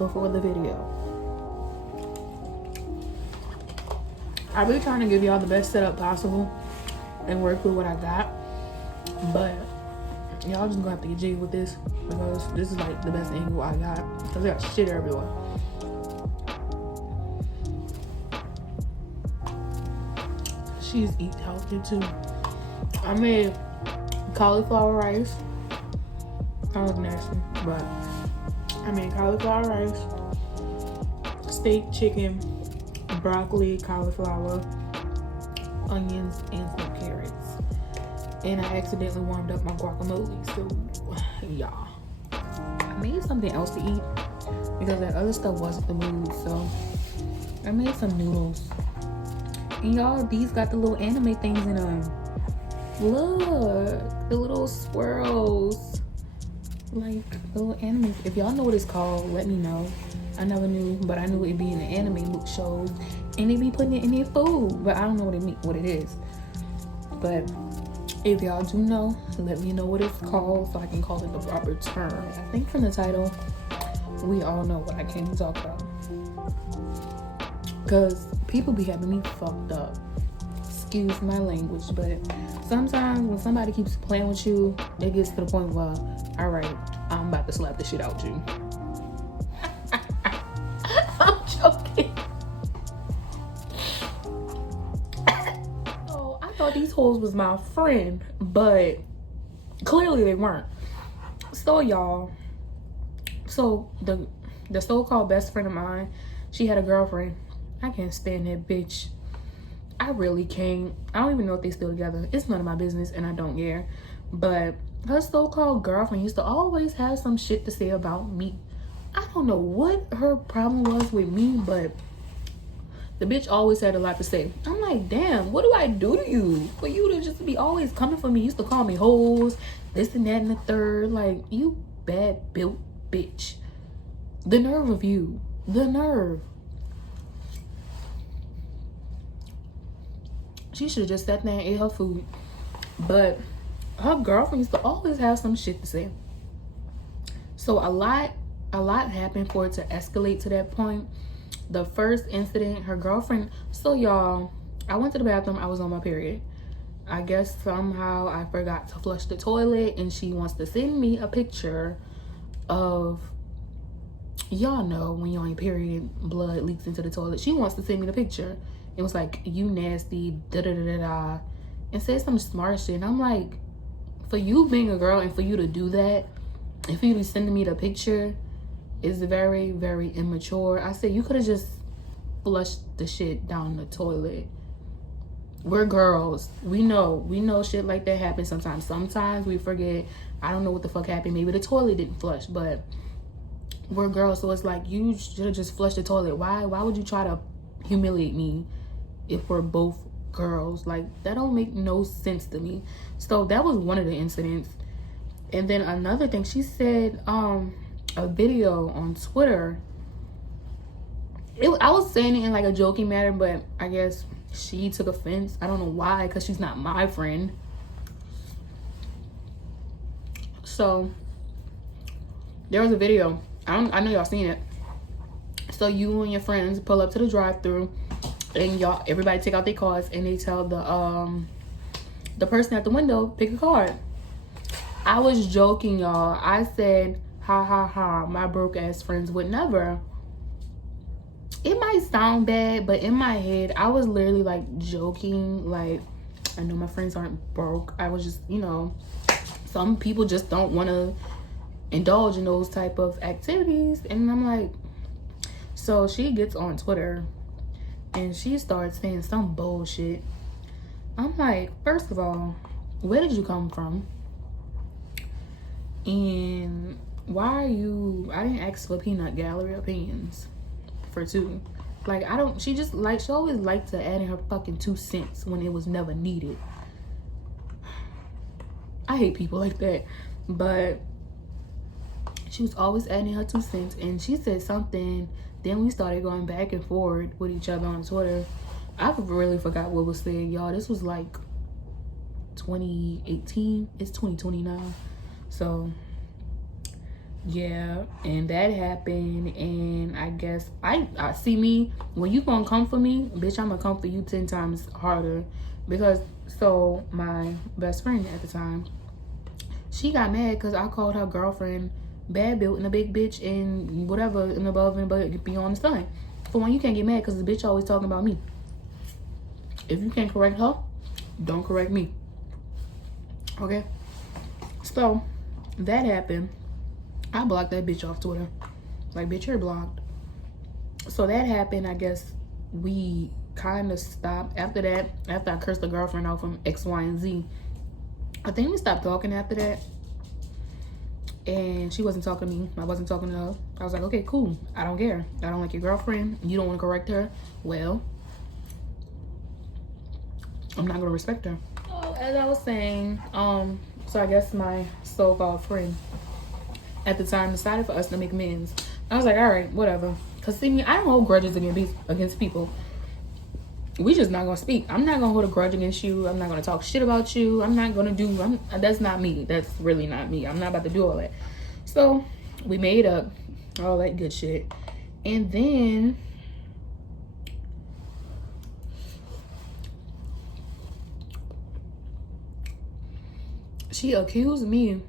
before the video. I've been trying to give y'all the best setup possible and work with what I got, but y'all just gonna have to get jiggy with this because this is like the best angle I got because I got shit everywhere. She's eat healthy too. I made cauliflower rice. That was nasty, but I made cauliflower rice, steak, chicken, broccoli, cauliflower, onions, and some carrots. And I accidentally warmed up my guacamole, so y'all. I made something else to eat because that other stuff wasn't the mood, so I made some noodles. And y'all, these got the little anime things in them. Look, the little swirls. Like, the little anime. If y'all know what it's called, let me know. I never knew, but I knew it'd be in the anime shows. And they be putting it in their food, but I don't know what it is. But if y'all do know, let me know what it's called so I can call it the proper term. I think from the title, we all know what I came to talk about. Because people be having me fucked up. Excuse my language, but sometimes when somebody keeps playing with you, it gets to the point where, all right, I'm about to slap the shit out you. I'm joking. Oh, I thought these hoes was my friend, but clearly they weren't. So y'all, the so-called best friend of mine, she had a girlfriend. I can't stand that bitch. I really can't. I don't even know if they still together. It's none of my business and I don't care. But her so-called girlfriend used to always have some shit to say about me. I don't know what her problem was with me, but the bitch always had a lot to say. I'm like, damn, what do I do to you for you to just be always coming for me? You used to call me hoes, this and that and the third. Like, you bad built bitch. The nerve of you. The nerve. She should have just sat there and ate her food. But her girlfriend used to always have some shit to say. So a lot happened for it to escalate to that point. The first incident, her girlfriend, so y'all, I went to the bathroom, I was on my period. I guess somehow I forgot to flush the toilet and she wants to send me a picture of, y'all know when you're on your period, blood leaks into the toilet. She wants to send me the picture. It was like, you nasty, da-da-da-da-da, and said some smart shit. And I'm like, for you being a girl and for you to do that, and for you to be sending me the picture is very, very immature. I said, you could have just flushed the shit down the toilet. We're girls. We know shit like that happens sometimes. Sometimes we forget. I don't know what the fuck happened. Maybe the toilet didn't flush, but we're girls. So it's like, you should have just flushed the toilet. Why would you try to humiliate me if we're both girls? Like, that don't make no sense to me. So that was one of the incidents. And then another thing, she said a video on Twitter. I was saying it in like a joking manner, but I guess she took offense. I don't know why, because she's not my friend. So there was a video. I know y'all seen it. So you and your friends pull up to the drive-thru and everybody take out their cards and they tell the person at the window, pick a card. I was joking, y'all. I said, ha ha ha, my broke ass friends would never. It might sound bad, but in my head, I was literally like joking. Like, I know my friends aren't broke. I was just, some people just don't want to indulge in those type of activities. And I'm like, so she gets on Twitter and she starts saying some bullshit. I'm like, first of all, where did you come from? And why are you, I didn't ask for peanut gallery opinions for two. Like, she always liked to add in her fucking 2 cents when it was never needed. I hate people like that. But she was always adding her 2 cents, and she said something. Then we started going back and forth with each other on Twitter. I really forgot what was said, y'all. This was like 2018. It's 2020 now. So yeah, and that happened, and I guess I see me, when you gonna come for me, bitch, I'm gonna come for you 10 times harder. Because so my best friend at the time, she got mad because I called her girlfriend bad built and a big bitch and whatever and above and beyond the sun. For one, you can't get mad because the bitch always talking about me. If you can't correct her, don't correct me. Okay? So that happened. I blocked that bitch off Twitter. Like, bitch, you're blocked. So that happened. I guess we kind of stopped. After that, after I cursed the girlfriend out from X, Y, and Z, I think we stopped talking after that. And she wasn't talking to me. I wasn't talking to her. I was like, okay, cool. I don't care. I don't like your girlfriend. You don't want to correct her. Well, I'm not going to respect her. So, as I was saying, so I guess my so-called friend at the time decided for us to make amends. I was like, all right, whatever. Because see me, I don't hold grudges against people. We just not gonna speak. I'm not gonna hold a grudge against you. I'm not gonna talk shit about you. I'm not gonna do, that's not me. That's really not me. I'm not about to do all that. So we made up, all that good shit. And then she accused me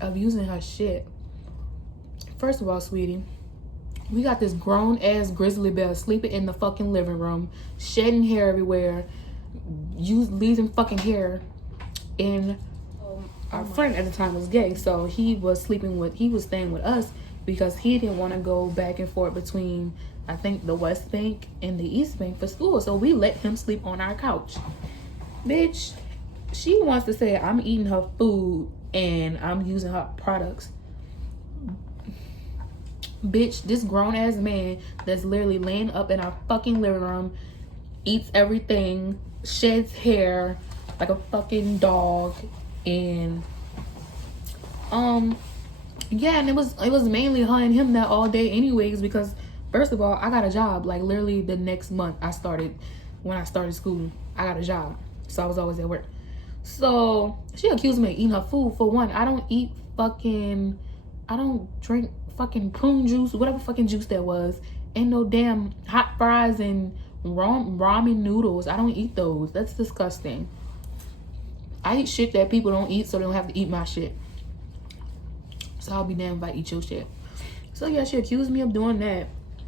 of using her shit. First of all, sweetie, we got this grown ass grizzly bear sleeping in the fucking living room, shedding hair everywhere, leaving fucking hair. And our friend at the time was gay, so he was staying with us because he didn't want to go back and forth between, I think, the West Bank and the East Bank for school. So we let him sleep on our couch. Bitch, she wants to say I'm eating her food and I'm using her products. Bitch, this grown ass man that's literally laying up in our fucking living room, eats everything, sheds hair like a fucking dog, and yeah, and it was mainly her and him that all day anyways, because first of all, I got a job like literally the next month. When I started school, I got a job, so I was always at work. So she accused me of eating her food. For one, I don't drink fucking prune juice, whatever fucking juice that was, and no damn hot fries and ramen noodles. I don't eat those. That's disgusting. I eat shit that people don't eat so they don't have to eat my shit. So I'll be damned if I eat your shit. So yeah, she accused me of doing that.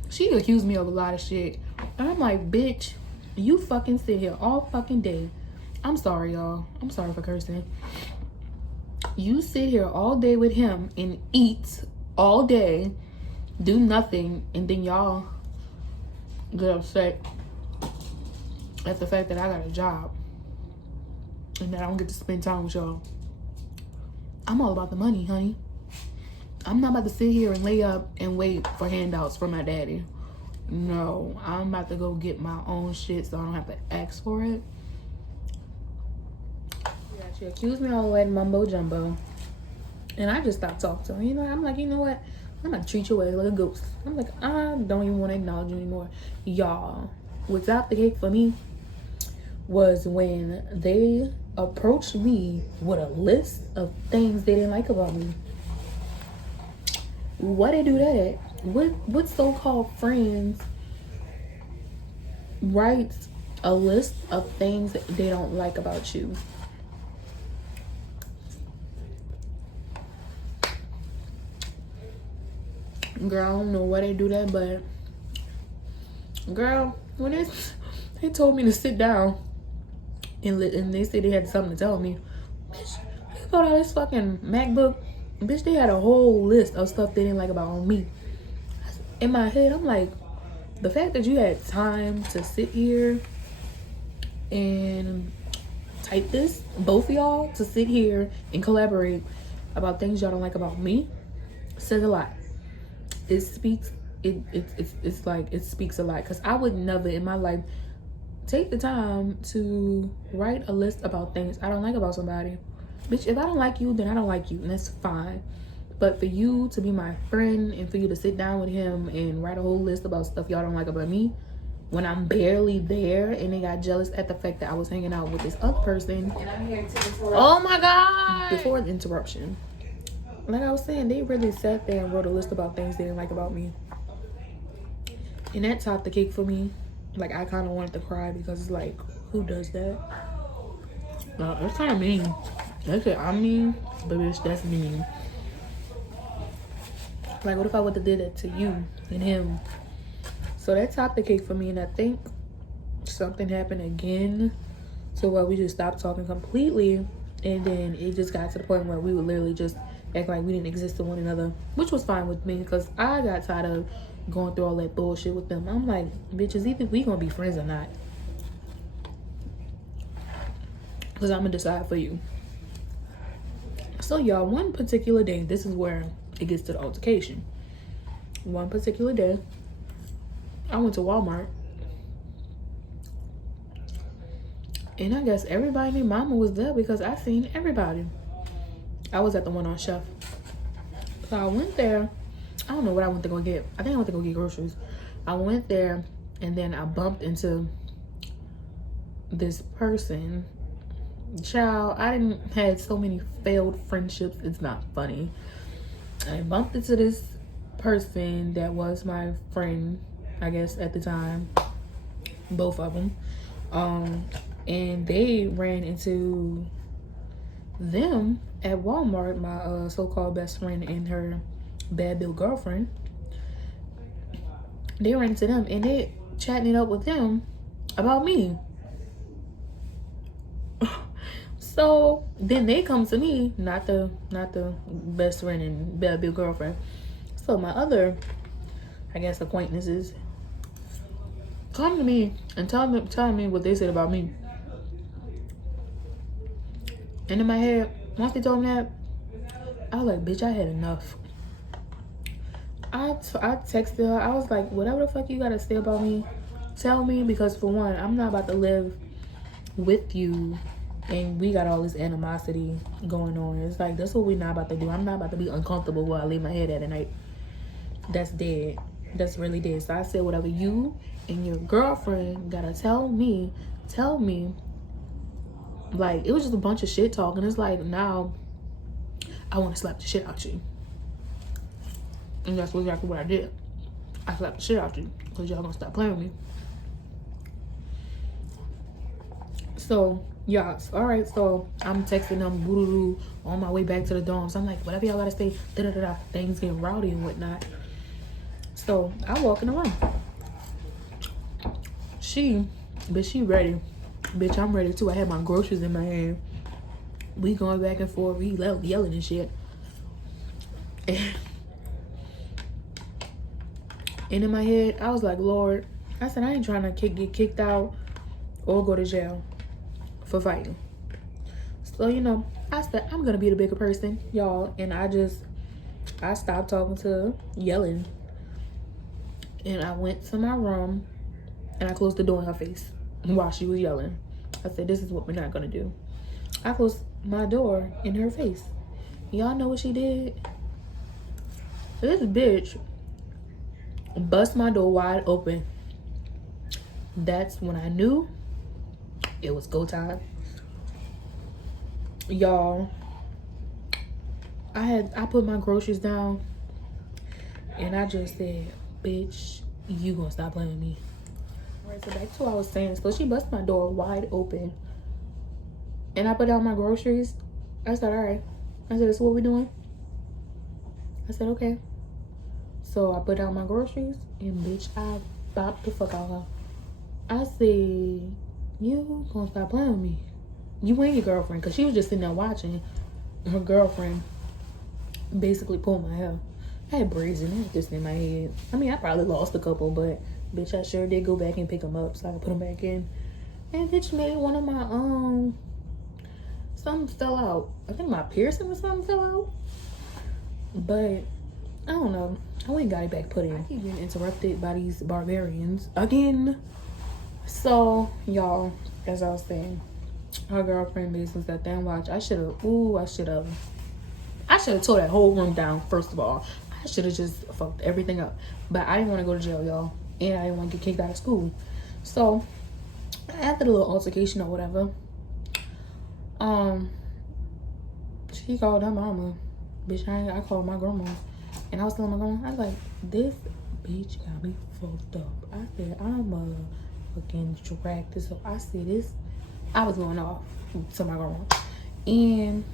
She accused me of a lot of shit. And I'm like, bitch, you fucking sit here all fucking day. I'm sorry, y'all. I'm sorry for cursing. You sit here all day with him and eat all day, do nothing, and then y'all get upset at the fact that I got a job and that I don't get to spend time with y'all. I'm all about the money, honey. I'm not about to sit here and lay up and wait for handouts from my daddy. No, I'm about to go get my own shit so I don't have to ask for it. Yeah, she accused me all the way in mumbo jumbo. And I just stopped talking to her. You know, I'm like, you know what? I'm gonna treat you away like a ghost. I'm like, I don't even want to acknowledge you anymore. Y'all, what's out the cake for me was when they approached me with a list of things they didn't like about me. Why they do that? What so-called friends writes a list of things that they don't like about you? Girl, I don't know why they do that, but girl, when they told me to sit down and they said they had something to tell me, bitch, they got out this fucking MacBook, bitch, they had a whole list of stuff they didn't like about me. In my head, I'm like, the fact that you had time to sit here and type this, both of y'all, to sit here and collaborate about things y'all don't like about me, says a lot. It speaks a lot, because I would never in my life take the time to write a list about things I don't like about somebody. Bitch, if I don't like you, then I don't like you, and that's fine. But for you to be my friend and for you to sit down with him and write a whole list about stuff y'all don't like about me when I'm barely there, and they got jealous at the fact that I was hanging out with this other person. And I'm here to interrupt. Oh my God! Before the interruption, like I was saying, they really sat there and wrote a list about things they didn't like about me. And that topped the cake for me. Like, I kind of wanted to cry because it's like, who does that? No, it's kind of mean. That's it. I'm mean, but bitch, that's mean. Like, what if I would have did that to you and him? So that topped the cake for me, and I think something happened again. So where we just stopped talking completely, and then it just got to the point where we would literally just act like we didn't exist to one another, which was fine with me because I got tired of going through all that bullshit with them. I'm like, bitches, either we gonna be friends or not, because I'm gonna decide for you. So y'all, one particular day, this is where it gets to the altercation. One particular day, I went to Walmart, and I guess everybody named Mama was there because I seen everybody. I was at the one on Chef. So I went there. I don't know what I went to go get. I think I went to go get groceries. I went there, and then I bumped into this person. Child, I didn't had so many failed friendships. It's not funny. I bumped into this person that was my friend, I guess, at the time. Both of them. And they ran into them at Walmart, my so-called best friend and her bad bill girlfriend. They ran into them and they chatting it up with them about me. So then they come to me, not the best friend and bad bill girlfriend. So my other, I guess, acquaintances come to me and tell me what they said about me. And in my head, once they told me that, I was like, bitch, I had enough. I texted her. I was like, whatever the fuck you gotta say about me, tell me, because for one, I'm not about to live with you and we got all this animosity going on. It's like, that's what we're not about to do. I'm not about to be uncomfortable while I lay my head at night. That's dead. That's really dead. So I said, whatever you and your girlfriend gotta tell me. Like, it was just a bunch of shit talking. It's like, now I want to slap the shit out you. And that's exactly what I did. I slapped the shit out you because y'all gonna stop playing with me. So, y'all, all right, so I'm texting them boo-doo-doo on my way back to the dorms. I'm like, whatever y'all gotta say, da-da-da-da. Things get rowdy and whatnot. So, I walk in the room. She ready. Bitch, I'm ready too. I had my groceries in my hand. We going back and forth. We yelling and shit. And in my head, I was like, Lord, I said, I ain't trying to get kicked out or go to jail for fighting. So, you know, I said, I'm going to be the bigger person, y'all. And I stopped talking to her, yelling. And I went to my room and I closed the door in her face while she was yelling. I said, this is what we're not going to do. I closed my door in her face. Y'all know what she did? This bitch bust my door wide open. That's when I knew it was go time. Y'all, I put my groceries down and I just said, bitch, you gonna stop playing with me. Alright, so back to what I was saying. So she bust my door wide open and I put down my groceries. I said, all right. I said, this is what we doing? I said, okay. So I put down my groceries and bitch, I bopped the fuck out of her. I said, you gonna stop playing with me. You ain't your girlfriend. Because she was just sitting there watching her girlfriend basically pull my hair. I had braids and I had this in my head. I mean, I probably lost a couple, but bitch, I sure did go back and pick them up so I could put them back in. And bitch made one of my, something fell out. I think my piercing or something fell out. But I don't know. I went and got it back put in. I keep getting interrupted by these barbarians again. So, y'all, as I was saying, her girlfriend business that damn watch. I should have tore that whole room down, first of all. I should have just fucked everything up. But I didn't want to go to jail, y'all. And I didn't want to get kicked out of school. So, after the little altercation or whatever, she called her mama Bitch, I called my grandma. And I was telling my grandma, I was like, this bitch got me fucked up. I said, I'm a fucking drag this up. I said this. I was going off to my grandma. And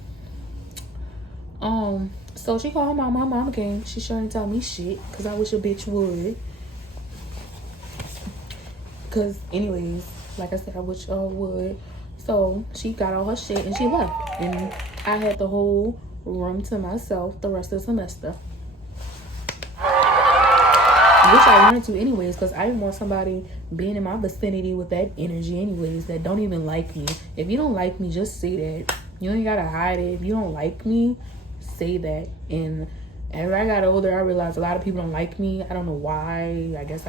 so she called my mom. My mom came. She sure didn't tell me shit. Cause I wish a bitch would. Cause anyways, like I said, I wish would. So she got all her shit and she left. And I had the whole room to myself the rest of the semester. Which I wanted to anyways, because I didn't want somebody being in my vicinity with that energy anyways, that don't even like me. If you don't like me, just say that. You ain't gotta hide it. If you don't like me, say that. And as I got older, I realized a lot of people don't like me. I don't know why. I guess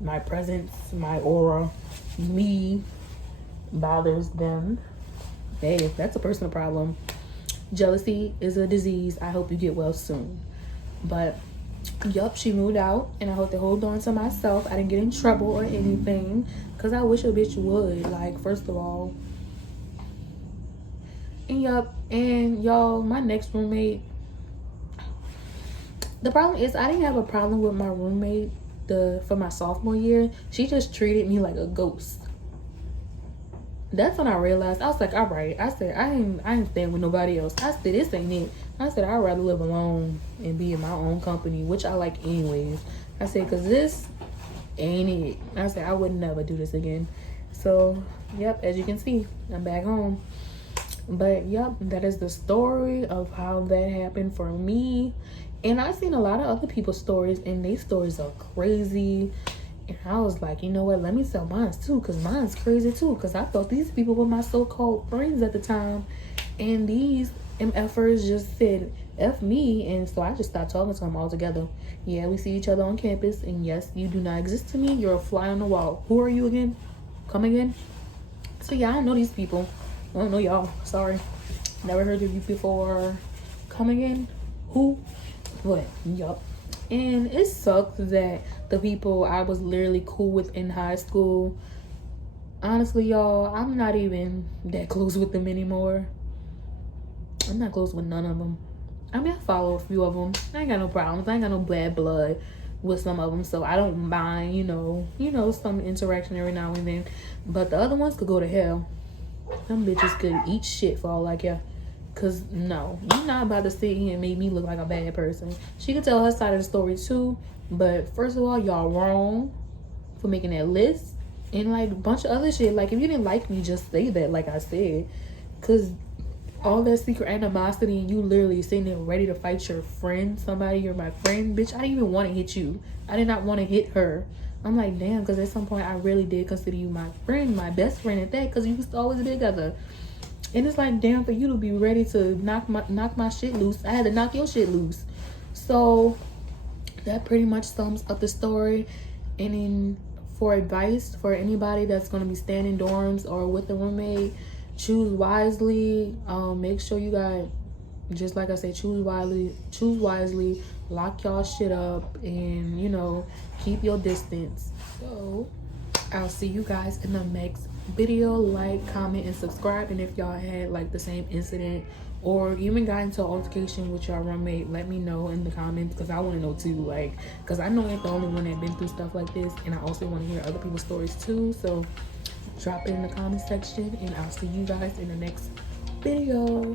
my presence, my aura, me bothers them. Hey, that's a personal problem. Jealousy is a disease. I hope you get well soon. But yup, she moved out, and I hope to hold on to myself. I didn't get in trouble or anything, because I wish a bitch would. Like, first of all. And yup, and y'all, my next roommate, the problem is I didn't have a problem with my roommate for my sophomore year. She just treated me like a ghost. That's when I realized. I was like, all right. I said, I ain't staying with nobody else. I said, this ain't it. I said, I'd rather live alone and be in my own company, which I like anyways. I said, because this ain't it. I said, I would never do this again. So, yep, as you can see, I'm back home. But, yep, that is the story of how that happened for me. And I've seen a lot of other people's stories, and their stories are crazy. And I was like, you know what? Let me tell mine too, because mine's crazy too. Because I thought these people were my so-called friends at the time. And these MFers just said, F me. And so I just stopped talking to them altogether. Yeah, we see each other on campus. And yes, you do not exist to me. You're a fly on the wall. Who are you again? Come again? So yeah, I don't know these people. I don't know y'all. Sorry. Never heard of you before. Come again? Who? What? Yup. And it sucks that the people I was literally cool with in high school, honestly, y'all, I'm not even that close with them anymore. I'm not close with none of them. I mean, I follow a few of them. I ain't got no problems. I ain't got no bad blood with some of them, so I don't mind, you know, some interaction every now and then. But the other ones could go to hell. Them bitches could eat shit for all I care. Cause no, you're not about to sit here and make me look like a bad person. She could tell her side of the story too. But first of all, y'all wrong for making that list. And like a bunch of other shit. Like if you didn't like me, just say that, like I said. Cause all that secret animosity and you literally sitting there ready to fight your friend, somebody, you're my friend. Bitch, I didn't even want to hit you. I did not want to hit her. I'm like, damn, because at some point I really did consider you my friend, my best friend at that, because you used to always be together. And it's like, damn, for you to be ready to knock my shit loose, I had to knock your shit loose. So that pretty much sums up the story. And then for advice for anybody that's going to be staying in dorms or with a roommate, choose wisely. Make sure you got, just like I said, choose wisely, lock y'all shit up, and you know, keep your distance. So I'll see you guys in the next video. Like, comment, and subscribe. And if y'all had like the same incident or even got into an altercation with your roommate, let me know in the comments, because I want to know too. Like, because I know I ain't the only one that been through stuff like this, and I also want to hear other people's stories too. So drop it in the comment section, and I'll see you guys in the next video.